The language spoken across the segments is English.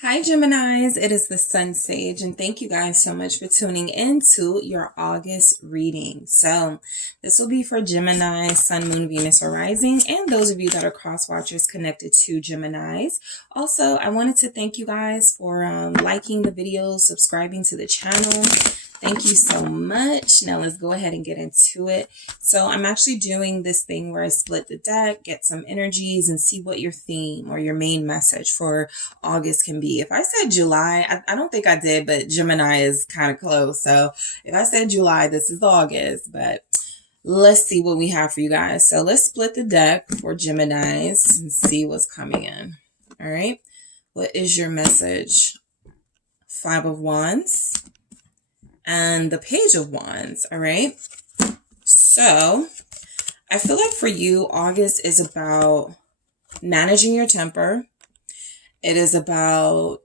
Hi Geminis, it is the SunSage, and thank you guys so much for tuning into your August reading. So this will be for Gemini, Sun, Moon, Venus, or Rising, and those of you that are cross watchers connected to Geminis. Also, I wanted to thank you guys for liking the videos, subscribing to the channel. Thank you so much. Now let's go ahead and get into it. So I'm actually doing this thing where I split the deck, get some energies, and see what your theme or your main message for August can be. If I said July, I don't think I did, but Gemini is kind of close. So if I said July, this is August, but let's see what we have for you guys. So let's split the deck for Geminis and see what's coming in. All right. What is your message? Five of Wands and the Page of Wands. All right. So I feel like for you, August is about managing your temper. It is about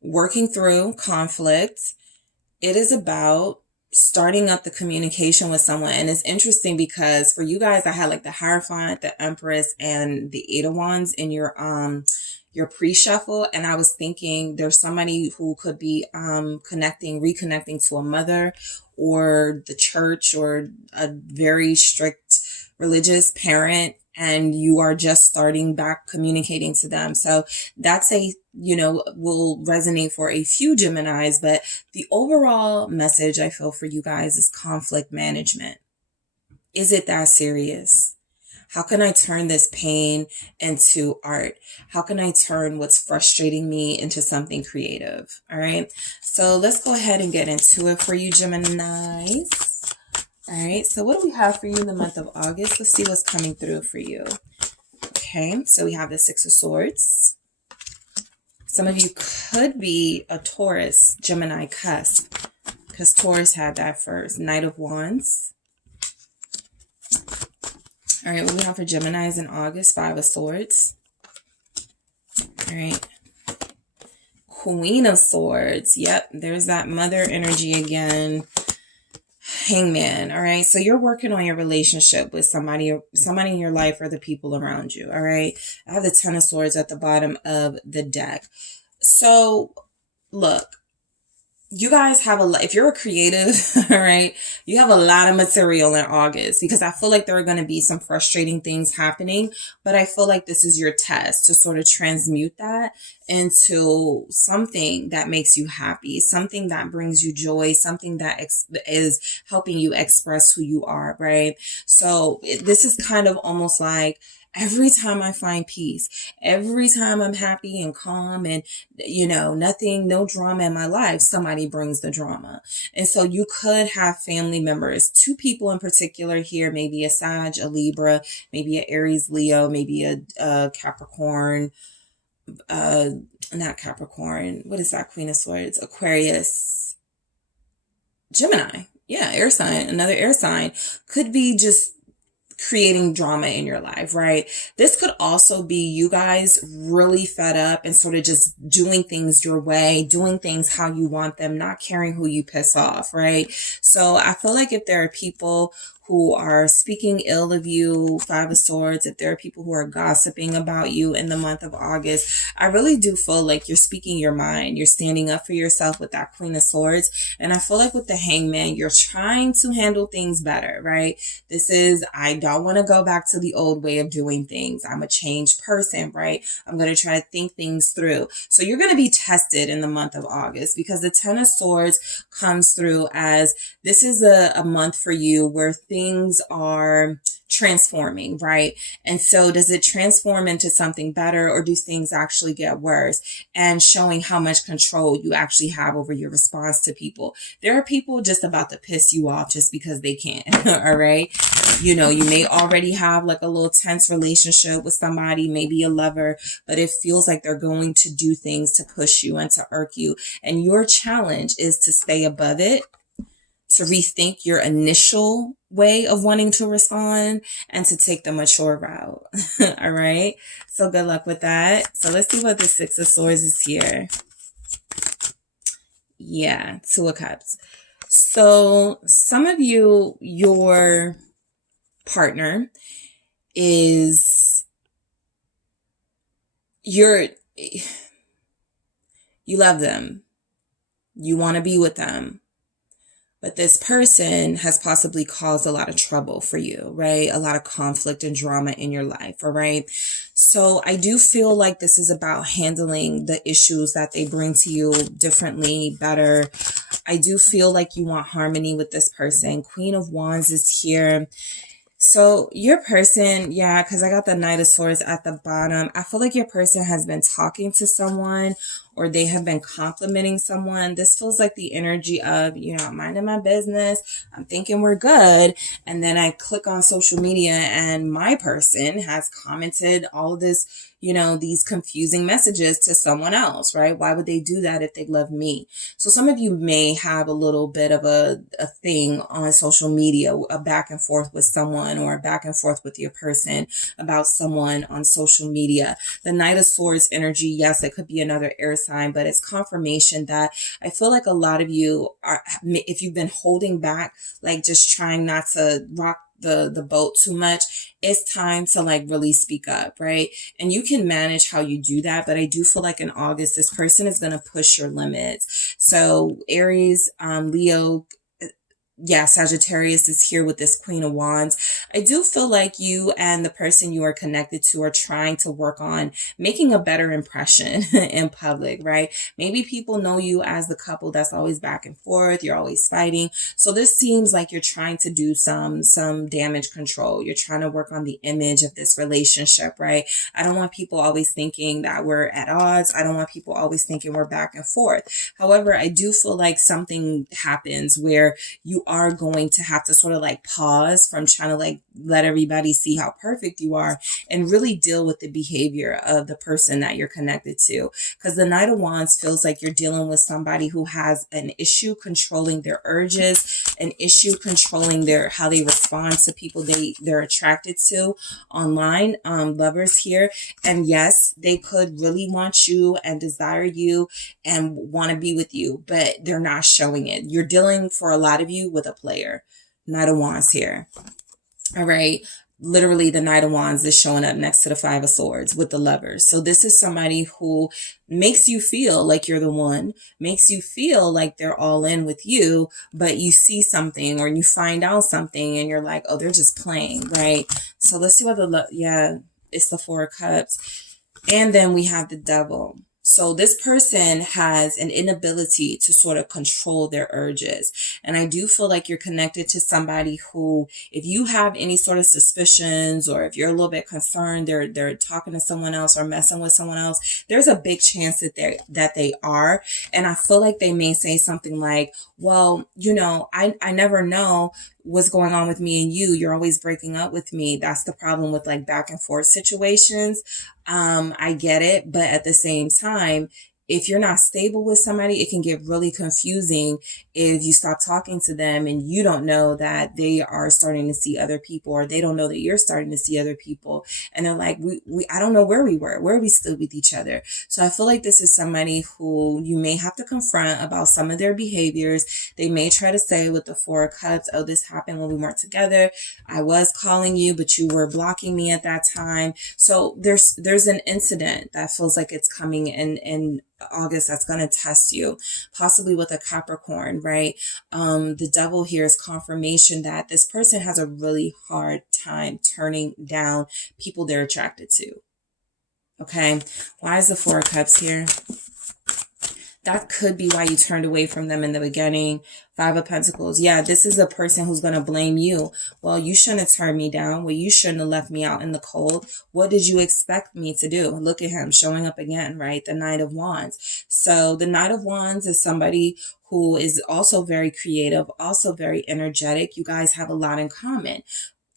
working through conflict. It is about starting up the communication with someone. And it's interesting because for you guys, I had like the Hierophant, the Empress, and the Eight of Wands in your pre-shuffle. And I was thinking there's somebody who could be reconnecting to a mother or the church or a very strict religious parent, and you are just starting back communicating to them. So that's will resonate for a few Geminis, but the overall message I feel for you guys is conflict management. Is it that serious? How can I turn this pain into art? How can I turn what's frustrating me into something creative? All right. So let's go ahead and get into it for you, Geminis. All right. So what do we have for you in the month of August? Let's see what's coming through for you. Okay. So we have the Six of Swords. Some of you could be a Taurus, Gemini cusp, because Taurus had that first. Knight of Wands. All right, what we have for Geminis in August? Five of Swords. All right. Queen of Swords. Yep, there's that mother energy again. Hangman. All right, so you're working on your relationship with somebody in your life or the people around you. All right, I have the Ten of Swords at the bottom of the deck. So look, you guys have if you're a creative, all right, you have a lot of material in August, because I feel like there are going to be some frustrating things happening, but I feel like this is your test to sort of transmute that into something that makes you happy, something that brings you joy, something that is helping you express who you are, right? So this is kind of almost like, every time I find peace, every time I'm happy and calm and, no drama in my life, somebody brings the drama. And so you could have family members, two people in particular here, maybe a Sag, a Libra, maybe an Aries, Leo, maybe a Capricorn, not Capricorn. What is that? Queen of Swords, Aquarius, Gemini. Yeah, air sign, another air sign. Could be just creating drama in your life, right? This could also be you guys really fed up and sort of just doing things your way, doing things how you want them, not caring who you piss off, right? So I feel like if there are people who are speaking ill of you, Five of Swords, if there are people who are gossiping about you in the month of August, I really do feel like you're speaking your mind. You're standing up for yourself with that Queen of Swords. And I feel like with the Hangman, you're trying to handle things better, right? This is, I don't want to go back to the old way of doing things. I'm a changed person, right? I'm going to try to think things through. So you're going to be tested in the month of August, because the Ten of Swords comes through as this is a month for you where things are transforming, right? And so does it transform into something better, or do things actually get worse? And showing how much control you actually have over your response to people. There are people just about to piss you off just because they can. All right. You may already have like a little tense relationship with somebody, maybe a lover, but it feels like they're going to do things to push you and to irk you. And your challenge is to stay above it, to rethink your initial way of wanting to respond, and to take the mature route. All right. So good luck with that. So let's see what the Six of Swords is here. Yeah. Two of Cups. So some of you, your partner is You love them. You want to be with them. But this person has possibly caused a lot of trouble for you, right? A lot of conflict and drama in your life, all right? So I do feel like this is about handling the issues that they bring to you differently, better. I do feel like you want harmony with this person. Queen of Wands is here. So your person, yeah, because I got the Knight of Swords at the bottom. I feel like your person has been talking to someone, or they have been complimenting someone. This feels like the energy of, you know, I'm minding my business. I'm thinking we're good. And then I click on social media and my person has commented all of this, you know, these confusing messages to someone else, right? Why would they do that if they love me? So some of you may have a little bit of a thing on social media, a back and forth with someone, or a back and forth with your person about someone on social media. The Knight of Swords energy, yes, it could be another air sign, but it's confirmation that I feel like a lot of you are, if you've been holding back, like just trying not to rock the boat too much, it's time to like really speak up, right? And you can manage how you do that, but I do feel like in August, this person is going to push your limits. So Aries, Leo, yeah, Sagittarius is here with this Queen of Wands. I do feel like you and the person you are connected to are trying to work on making a better impression in public, right? Maybe people know you as the couple that's always back and forth. You're always fighting. So this seems like you're trying to do some damage control. You're trying to work on the image of this relationship, right? I don't want people always thinking that we're at odds. I don't want people always thinking we're back and forth. However, I do feel like something happens where you are going to have to sort of like pause from trying to like let everybody see how perfect you are and really deal with the behavior of the person that you're connected to. Because the Knight of Wands feels like you're dealing with somebody who has an issue controlling their urges, an issue controlling how they respond to people they're attracted to online, lovers here. And yes, they could really want you and desire you and want to be with you, but they're not showing it. You're dealing, for a lot of you, with a player. Knight of Wands here. All right. Literally, the Knight of Wands is showing up next to the Five of Swords with the Lovers. So this is somebody who makes you feel like you're the one, makes you feel like they're all in with you, but you see something or you find out something and you're like, oh, they're just playing, right? So let's see what it's the Four of Cups. And then we have the Devil. So this person has an inability to sort of control their urges. And I do feel like you're connected to somebody who, if you have any sort of suspicions, or if you're a little bit concerned, they're talking to someone else or messing with someone else, there's a big chance that they are. And I feel like they may say something like, well, you know, I never know what's going on with me and you. You're always breaking up with me. That's the problem with like back and forth situations. I get it. But at the same time, if you're not stable with somebody, it can get really confusing if you stop talking to them and you don't know that they are starting to see other people, or they don't know that you're starting to see other people. And they're like, I don't know where we were. Where are we still with each other? So I feel like this is somebody who you may have to confront about some of their behaviors. They may try to say with the Four of Cups, oh, this happened when we weren't together. I was calling you, but you were blocking me at that time. So there's an incident that feels like it's coming in August that's going to test you, possibly with a Capricorn, right? The Devil here is confirmation that this person has a really hard time turning down people they're attracted to. Okay. Why is the Four of Cups here? That could be why you turned away from them in the beginning. Five of Pentacles. Yeah, this is a person who's going to blame you. Well, you shouldn't have turned me down. Well, you shouldn't have left me out in the cold. What did you expect me to do? Look at him showing up again, right? The Knight of Wands. So the Knight of Wands is somebody who is also very creative, also very energetic. You guys have a lot in common.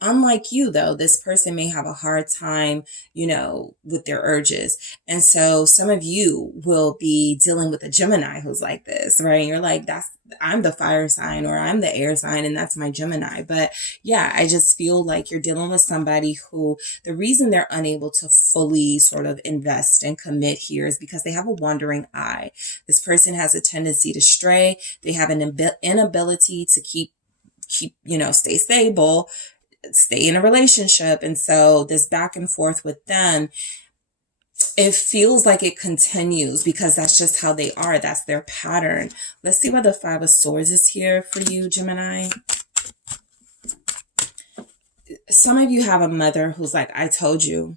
Unlike you, though, this person may have a hard time, you know, with their urges. And so some of you will be dealing with a Gemini who's like this, right? You're like, I'm the fire sign, or I'm the air sign, and that's my Gemini. But yeah, I just feel like you're dealing with somebody who, the reason they're unable to fully sort of invest and commit here is because they have a wandering eye. This person has a tendency to stray. They have an inability to keep, stay stable, stay in a relationship. And so this back and forth with them, it feels like it continues because that's just how they are. That's their pattern. Let's see why the Five of Swords is here for you, Gemini. Some of you have a mother who's like, I told you.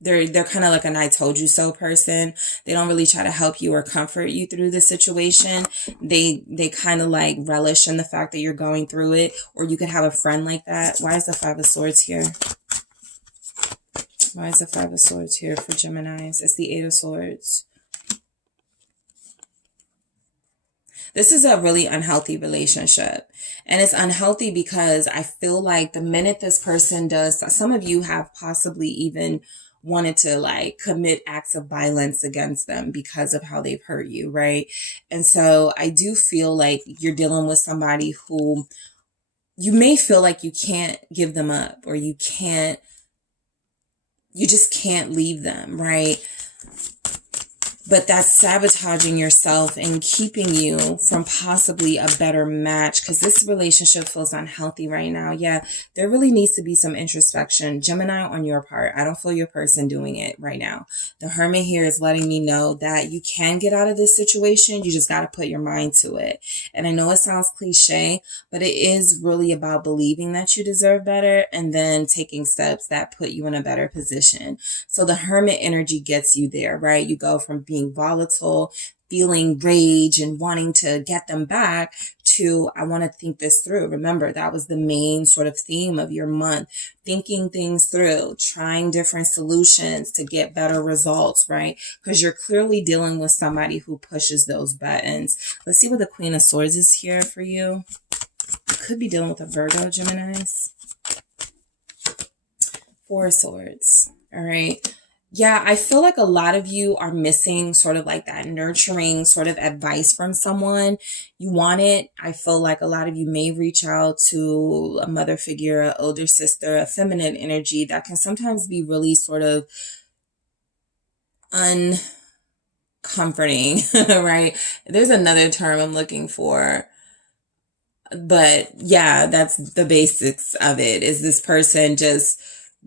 They're kind of like an I told you so person. They don't really try to help you or comfort you through the situation. They kind of like relish in the fact that you're going through it, or you could have a friend like that. Why is the Five of Swords here? Why is the Five of Swords here for Geminis? It's the Eight of Swords. This is a really unhealthy relationship. And it's unhealthy because I feel like the minute this person does, some of you have possibly even wanted to like commit acts of violence against them because of how they've hurt you, right? And so I do feel like you're dealing with somebody who you may feel like you can't give them up, or you just can't leave them, right? But that's sabotaging yourself and keeping you from possibly a better match, because this relationship feels unhealthy right now. Yeah, there really needs to be some introspection, Gemini, on your part. I don't feel your person doing it right now. The Hermit here is letting me know that you can get out of this situation. You just got to put your mind to it. And I know it sounds cliche, but it is really about believing that you deserve better and then taking steps that put you in a better position. So the Hermit energy gets you there, right? You go from being volatile, feeling rage and wanting to get them back, to I want to think this through. Remember, that was the main sort of theme of your month, thinking things through, trying different solutions to get better results, right? Because you're clearly dealing with somebody who pushes those buttons. Let's see what the Queen of Swords is here for you. You could be dealing with a Virgo, Geminis. Four of Swords. All right. Yeah, I feel like a lot of you are missing sort of like that nurturing sort of advice from someone. You want it. I feel like a lot of you may reach out to a mother figure, an older sister, a feminine energy that can sometimes be really sort of uncomforting, right? There's another term I'm looking for. But yeah, that's the basics of it. Is this person just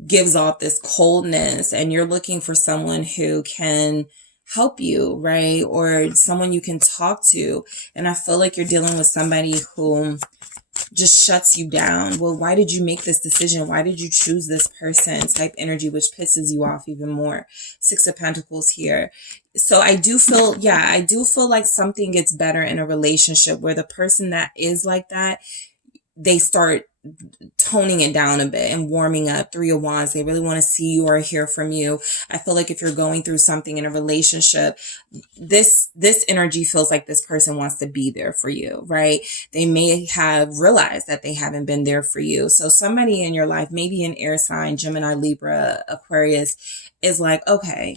gives off this coldness, and you're looking for someone who can help you, right? Or someone you can talk to. And I feel like you're dealing with somebody who just shuts you down. Well, why did you make this decision? Why did you choose this person type energy, which pisses you off even more. Six of Pentacles here. So I do feel like something gets better in a relationship where the person that is like that, they start toning it down a bit and warming up. Three of Wands. They really want to see you or hear from you. I feel like if you're going through something in a relationship, this energy feels like this person wants to be there for you, right? They may have realized that they haven't been there for you. So somebody in your life, maybe an air sign, Gemini, Libra, Aquarius, is like, okay,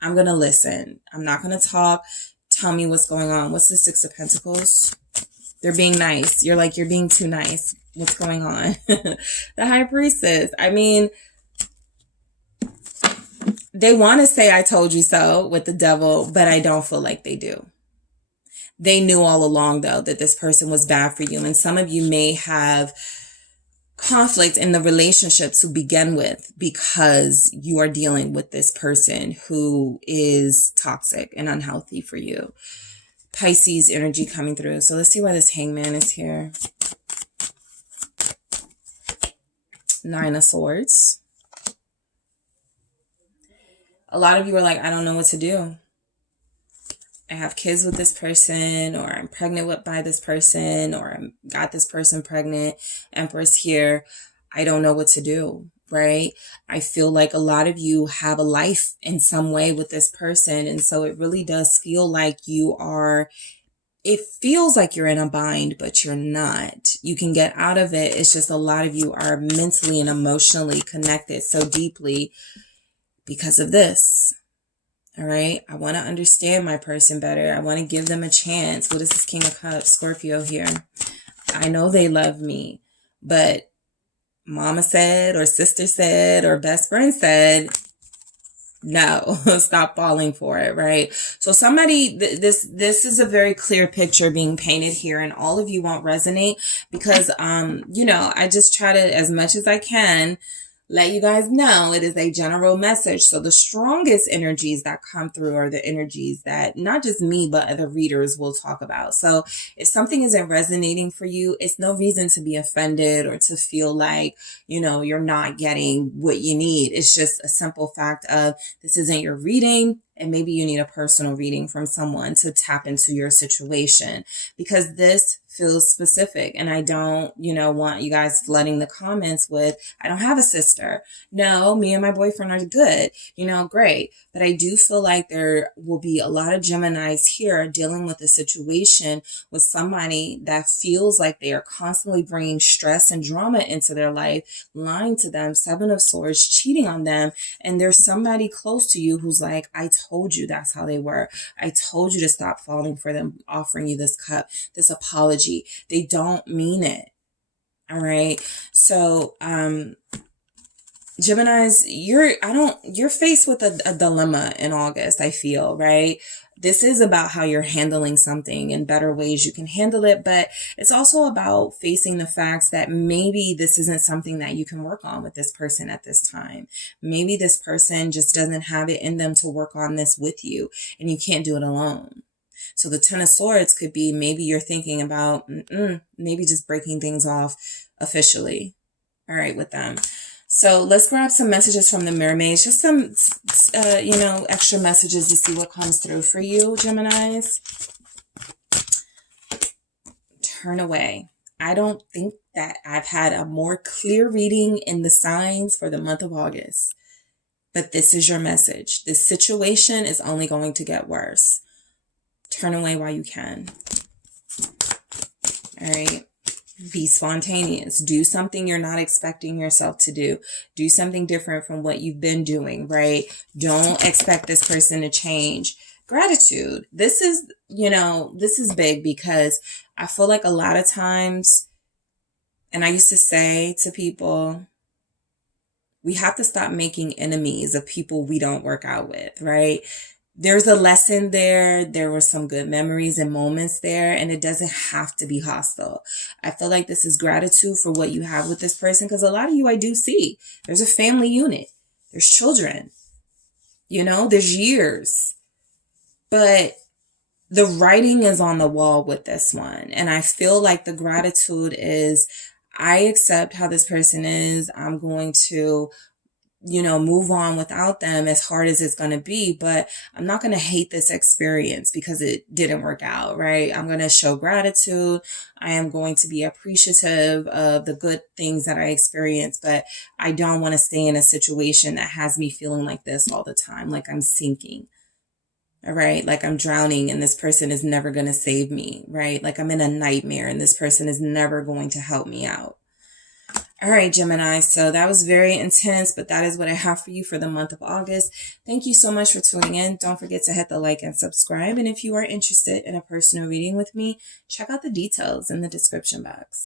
I'm going to listen. I'm not going to talk. Tell me what's going on. What's the Six of Pentacles? They're being nice. You're like, you're being too nice. What's going on? The High Priestess. I mean, they want to say I told you so with the Devil, but I don't feel like they do. They knew all along, though, that this person was bad for you. And some of you may have conflict in the relationship to begin with because you are dealing with this person who is toxic and unhealthy for you. Pisces energy coming through. So let's see why this Hangman is here. Nine of Swords. A lot of you are like, I don't know what to do. I have kids with this person, or I'm pregnant by this person, or I got this person pregnant. Empress here. I don't know what to do, right? I feel like a lot of you have a life in some way with this person. And so it really does feel like it feels like you're in a bind, but you're not. You can get out of it. It's just a lot of you are mentally and emotionally connected so deeply because of this. All right. I want to understand my person better. I want to give them a chance. What is this King of Cups? Scorpio here. I know they love me, but mama said, or sister said, or best friend said, no, stop falling for it, right? So somebody, this is a very clear picture being painted here, and all of you won't resonate because, I just try to, as much as I can, let you guys know it is a general message. So the strongest energies that come through are the energies that not just me, but other readers will talk about. So if something isn't resonating for you, it's no reason to be offended or to feel like, you know, you're not getting what you need. It's just a simple fact of this isn't your reading. And maybe you need a personal reading from someone to tap into your situation, because this feels specific. And I don't, want you guys flooding the comments with, I don't have a sister. No, me and my boyfriend are good, great. But I do feel like there will be a lot of Geminis here dealing with a situation with somebody that feels like they are constantly bringing stress and drama into their life, lying to them, 7 of Swords, cheating on them. And there's somebody close to you who's like, I told you that's how they were. I told you to stop falling for them, offering you this cup, this apology. They don't mean it. All right. So, Geminis, you're faced with a dilemma in August, I feel, right? This is about how you're handling something in better ways you can handle it, but it's also about facing the facts that maybe this isn't something that you can work on with this person at this time. Maybe this person just doesn't have it in them to work on this with you, and you can't do it alone. So the 10 of Swords could be maybe you're thinking about maybe just breaking things off officially, all right, with them. So let's grab some messages from the mermaids, just some, extra messages to see what comes through for you, Geminis. Turn away. I don't think that I've had a more clear reading in the signs for the month of August. But this is your message. This situation is only going to get worse. Turn away while you can. All right. Be spontaneous. Do something you're not expecting yourself to do. Do something different from what you've been doing, right? Don't expect this person to change. Gratitude. This is big, because I feel like a lot of times, and I used to say to people, we have to stop making enemies of people we don't work out with, right? There's a lesson there. There were some good memories and moments there, and it doesn't have to be hostile. I feel like this is gratitude for what you have with this person, because a lot of you I do see. There's a family unit. There's children. There's years. But the writing is on the wall with this one. And I feel like the gratitude is, I accept how this person is. I'm going to move on without them, as hard as it's going to be, but I'm not going to hate this experience because it didn't work out, right? I'm going to show gratitude. I am going to be appreciative of the good things that I experienced, but I don't want to stay in a situation that has me feeling like this all the time, like I'm sinking, all right? Like I'm drowning and this person is never going to save me, right? Like I'm in a nightmare and this person is never going to help me out. All right, Gemini, so that was very intense, but that is what I have for you for the month of August. Thank you so much for tuning in. Don't forget to hit the like and subscribe. And if you are interested in a personal reading with me, check out the details in the description box.